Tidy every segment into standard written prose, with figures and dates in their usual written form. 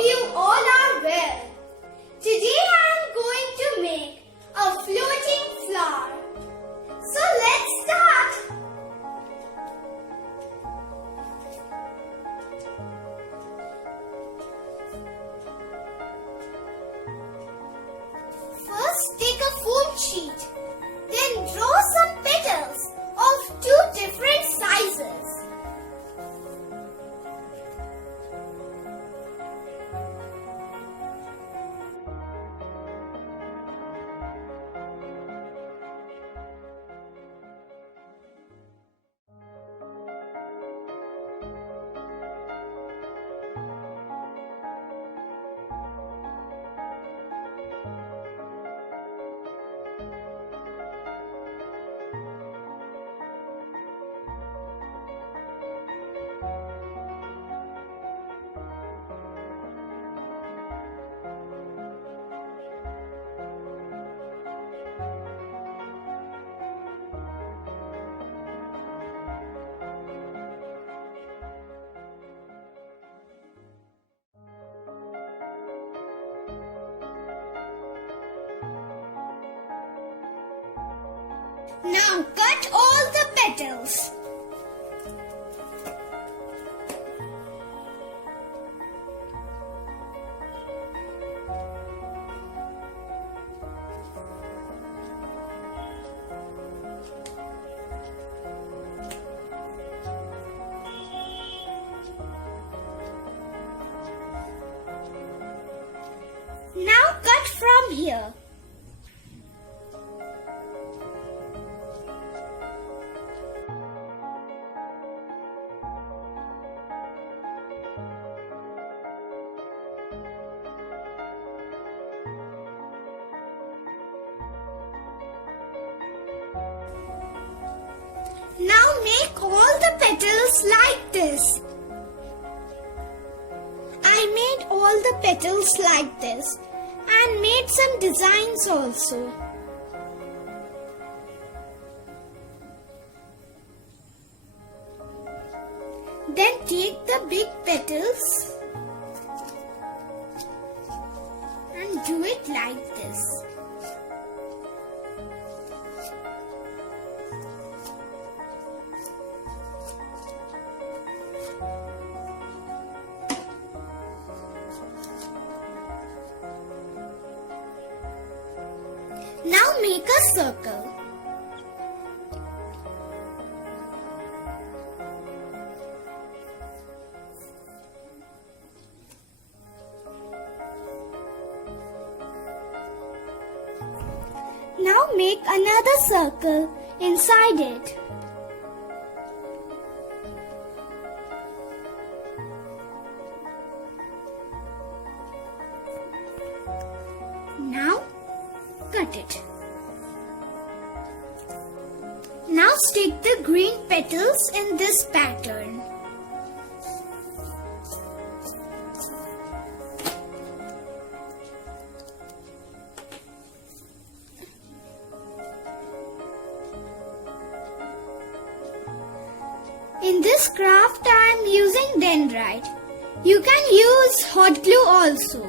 you all are well. Today I am going to make a floating flower. So let's start. First take a foam sheet. Then draw some petals of two different sizes. Now cut all the petals. Now cut from here. Now make all the petals like this. I made all the petals like this and made some designs also. Then take the big petals and do it like this. Now make a circle. Now make another circle inside it. Now cut it. Now stick the green petals in this pattern. In this craft I am using dendrite. You can use hot glue also.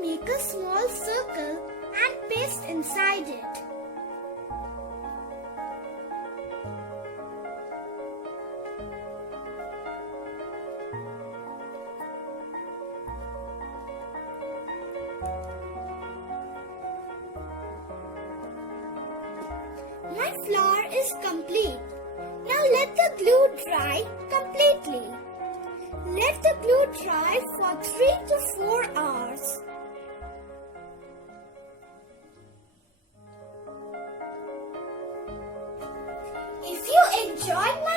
make a small circle and paste inside it. My flower is complete. Now let the glue dry completely. Let the glue dry for 3 to 4 hours. If you enjoyed my